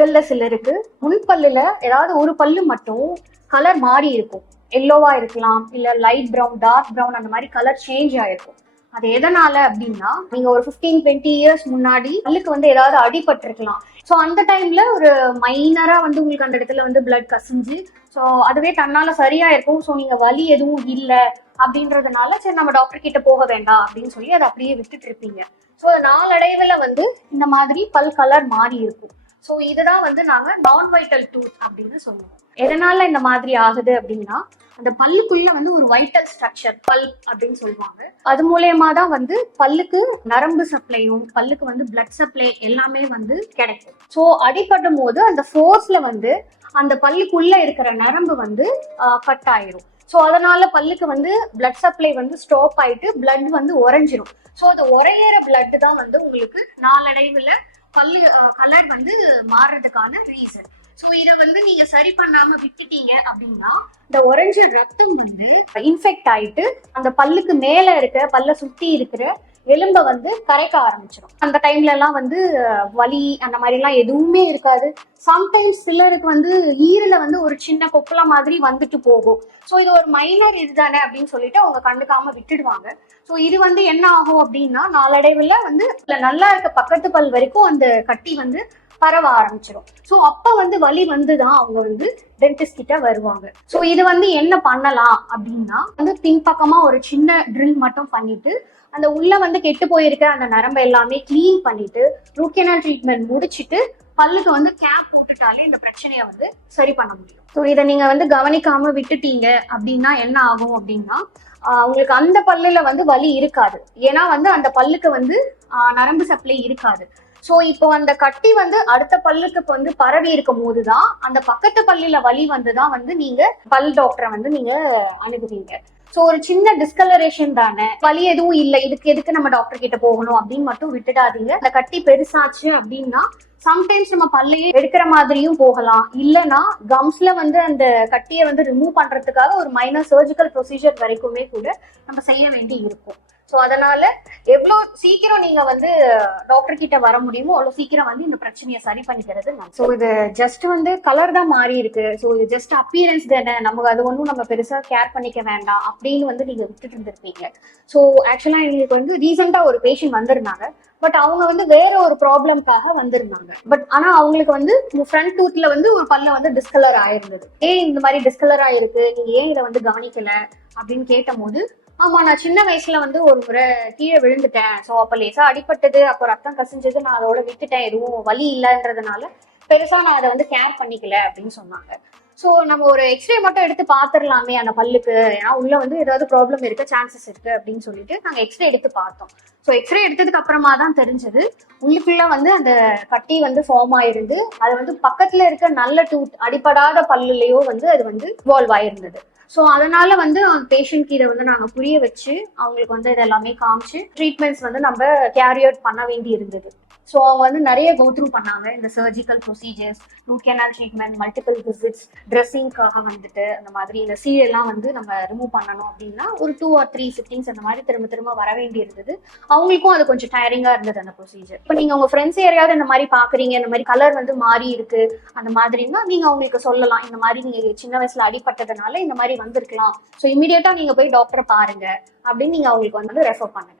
மக்கள்ல சிலருக்கு முன்பல்லுல ஏதாவது ஒரு பல்லு மட்டும் கலர் மாறி இருக்கும். எல்லோவா இருக்கலாம், இல்ல லைட் ப்ரௌன், டார்க் ப்ரௌன், அந்த மாதிரி கலர் சேஞ்ச் ஆயிருக்கும். அது எதனால அப்படின்னா, நீங்க ஒரு 15-20 இயர்ஸ் முன்னாடி பல்லுக்கு வந்து ஏதாவது அடிபட்டிருக்கலாம். ஸோ அந்த டைம்ல ஒரு மைனரா வந்து உங்களுக்கு அந்த இடத்துல வந்து பிளட் கசிஞ்சு, ஸோ அதுவே தன்னால சரியா இருக்கும். ஸோ நீங்க வலி எதுவும் இல்லை அப்படின்றதுனால சரி நம்ம டாக்டர் கிட்ட போக வேண்டாம் அப்படின்னு சொல்லி அதை அப்படியே விட்டுட்டு இருப்பீங்க. ஸோ நாளடைவுல வந்து இந்த மாதிரி பல் கலர் மாறி இருக்கும். ஸோ இதுதான் வந்து நாங்க நான் வைட்டல் டூத் அப்படின்னு சொல்லுவோம். எதனால இந்த மாதிரி ஆகுது அப்படின்னா, அந்த பல்லுக்குள்ள வந்து ஒரு வைட்டல் ஸ்ட்ரக்சர் பல் அப்படின்னு சொல்லுவாங்க. அது மூலயமா தான் வந்து பல்லுக்கு நரம்பு சப்ளையும் பல்லுக்கு வந்து பிளட் சப்ளை எல்லாமே வந்து கிடைக்கும். ஸோ அடிபடும் போது அந்த ஃபோர்ஸ்ல வந்து அந்த பல்லுக்குள்ள இருக்கிற நரம்பு வந்து கட் ஆயிரும். ஸோ அதனால பல்லுக்கு வந்து பிளட் சப்ளை வந்து ஸ்டாப் ஆயிட்டு பிளட் வந்து உறைஞ்சிரும். ஸோ அது உறையிற பிளட் தான் வந்து உங்களுக்கு நாளடைவுல பல்லு கலர் வந்து மாறுறதுக்கான ரீசன். ஸோ இதை வந்து நீங்க சரி பண்ணாம விட்டுட்டீங்க அப்படின்னா இந்த ஒரஞ்ச ரத்தம் வந்து இன்ஃபெக்ட் ஆயிட்டு அந்த பல்லுக்கு மேல இருக்க பல்ல சுத்தி இருக்கிற எலும்பை வந்து கரைக்க ஆரம்பிச்சிடும். அந்த டைம்ல எல்லாம் வந்து வலி அந்த மாதிரி எல்லாம் எதுவுமே இருக்காது. சம்டைம்ஸ் சிலருக்கு வந்து ஈரல வந்து ஒரு சின்ன கொப்பளா மாதிரி வந்துட்டு போகும். ஸோ இது ஒரு மைனர் இதுதானே அப்படின்னு சொல்லிட்டு அவங்க கண்டுக்காம விட்டுடுவாங்க. ஸோ இது வந்து என்ன ஆகும் அப்படின்னா நாளடைவுல வந்து நல்லா இருக்க பக்கத்து பல் வரைக்கும் அந்த கட்டி வந்து பரவ ஆரம்பிச்சிடும். ஸோ அப்ப வந்து வலி வந்துதான் அவங்க வந்து டென்டிஸ்ட் கிட்ட வருவாங்க. ஸோ இது வந்து என்ன பண்ணலாம் அப்படின்னா வந்து பின்பக்கமா ஒரு சின்ன ட்ரில் மட்டும் பண்ணிட்டு அந்த உள்ள வந்து கெட்டு போயிருக்க அந்த நரம்பு எல்லாமே கிளீன் பண்ணிட்டு ரூட் கெனால் ட்ரீட்மெண்ட் முடிச்சுட்டு பல்லுக்கு வந்து கேப் போட்டுட்டாலே இந்த பிரச்சனையை வந்து சரி பண்ண முடியும். ஸோ இதை நீங்க வந்து கவனிக்காம விட்டுட்டீங்க அப்படின்னா என்ன ஆகும் அப்படின்னா உங்களுக்கு அந்த பல்லுல வந்து வலி இருக்காது. ஏன்னா வந்து அந்த பல்லுக்கு வந்து நரம்பு சப்ளை இருக்காது. ஸோ இப்போ அந்த கட்டி வந்து அடுத்த பல்லுக்கு வந்து பரவி இருக்கும் போதுதான் அந்த பக்கத்து பல்லுல வலி வந்துதான் வந்து நீங்க பல் டாக்டரை வந்து நீங்க அணுகுவீங்க. ஸோ ஒரு சின்ன டிஸ்கலரேஷன் தானே, வலி எதுவும் இல்லை, இதுக்கு எதுக்கு நம்ம டாக்டர் கிட்ட போகணும் அப்படின்னு மட்டும் விட்டுடாதீங்க. அந்த கட்டி பெருசாச்சு அப்படின்னா சம்டைம்ஸ் நம்ம பல்லையே எடுக்கிற மாதிரியும் போகலாம். இல்லைன்னா கம்ஸ்ல வந்து அந்த கட்டியை வந்து ரிமூவ் பண்றதுக்காக ஒரு மைனர் சர்ஜிக்கல் ப்ரொசீஜர் வரைக்குமே கூட நம்ம செய்ய வேண்டி இருக்கும். ஸோ அதனால எவ்வளோ சீக்கிரம் நீங்க வந்து டாக்டர் கிட்ட வர முடியுமோ அவ்வளோ சீக்கிரம் வந்து இந்த பிரச்சனையை சரி பண்ணிக்கிறது. ஸோ இது ஜஸ்ட் வந்து கலர் தான் மாறி இருக்கு. ஸோ இது ஜஸ்ட் அப்பியரன்ஸ் தானே, நமக்கு அது ஒன்றும் நம்ம பெருசா கேர் பண்ணிக்க வேண்டாம் அப்படின்னு வந்து நீங்க விட்டுட்டு இருந்திருப்பீங்க. ஸோ ஆக்சுவலா எங்களுக்கு வந்து ரீசெண்டா ஒரு பேஷண்ட் வந்திருந்தாங்க. பட் அவங்க வந்து வேற ஒரு ப்ராப்ளம்காக வந்திருந்தாங்க. பட் ஆனா அவங்களுக்கு வந்து ஃப்ரண்ட் டூத்ல வந்து ஒரு பல்ல வந்து டிஸ்கலர் ஆயிருந்தது. ஏன் இந்த மாதிரி டிஸ்கலர் ஆயிருக்கு, நீங்க ஏன் இதை வந்து கவனிக்கல அப்படின்னு கேட்ட போது, ஆமா நான் சின்ன வயசுல வந்து ஒரு முறை கீழே விழுந்துட்டேன். ஸோ அப்ப லேசா அடிபட்டது, அப்போ ரத்தம் கசிஞ்சது, நான் அதோட விட்டுட்டேன், எதுவும் வலி இல்லைன்றதுனால பெருசா நான் அதை வந்து கேர் பண்ணிக்கல அப்படின்னு சொன்னாங்க. ஸோ நம்ம ஒரு எக்ஸ்ரே மட்டும் எடுத்து பாத்துடலாமே அந்த பல்லுக்கு, ஏன்னா உள்ள வந்து ஏதாவது ப்ராப்ளம் இருக்க சான்சஸ் இருக்கு அப்படின்னு சொல்லிட்டு நாங்க எக்ஸ்ரே எடுத்து பார்த்தோம். ஸோ எக்ஸ்ரே எடுத்ததுக்கு அப்புறமா தான் தெரிஞ்சது உள்ளுக்குள்ள வந்து அந்த கட்டி வந்து ஃபார்ம் ஆயிருந்து அது வந்து பக்கத்துல இருக்க நல்ல டூத் அடிப்படாத பல்லுலயோ வந்து அது வந்து இவால்வ் ஆயிருந்தது. ஸோ அதனால வந்து பேஷண்ட்க்கு இதை வந்து நாங்கள் புரிய வச்சு அவங்களுக்கு வந்து இதெல்லாமே காமிச்சு ட்ரீட்மெண்ட்ஸ் வந்து நம்ம கேரி அவுட் பண்ண வேண்டி இருந்தது. ஸோ அவங்க வந்து நிறைய கோ த்ரூ பண்ணாங்க. இந்த surgical procedures, root canal treatment, multiple visits, ட்ரெஸ்ஸிங்காக வந்துட்டு அந்த மாதிரி இந்த சீலெல்லாம் வந்து நம்ம ரிமூவ் பண்ணணும் அப்படின்னா ஒரு 2 or 3 சிட்டிங்ஸ் அந்த மாதிரி திரும்ப திரும்ப வர வேண்டி இருந்தது. அவங்களுக்கும் அது கொஞ்சம் டயரிங்கா இருந்தது அந்த ப்ரொசீஜர். இப்போ நீங்க உங்க ஃப்ரெண்ட்ஸ் யாரையாவது இந்த மாதிரி பாக்குறீங்க, இந்த மாதிரி கலர் வந்து மாறி இருக்கு அந்த மாதிரின்னா நீங்க அவங்களுக்கு சொல்லலாம், இந்த மாதிரி நீங்க சின்ன வயசுல அடிப்பட்டதுனால இந்த மாதிரி வந்திருக்கலாம். ஸோ இமீடியட்டா நீங்க போய் டாக்டரை பாருங்க அப்படின்னு நீங்க அவங்களுக்கு வந்து ரெஃபர் பண்ணுங்க.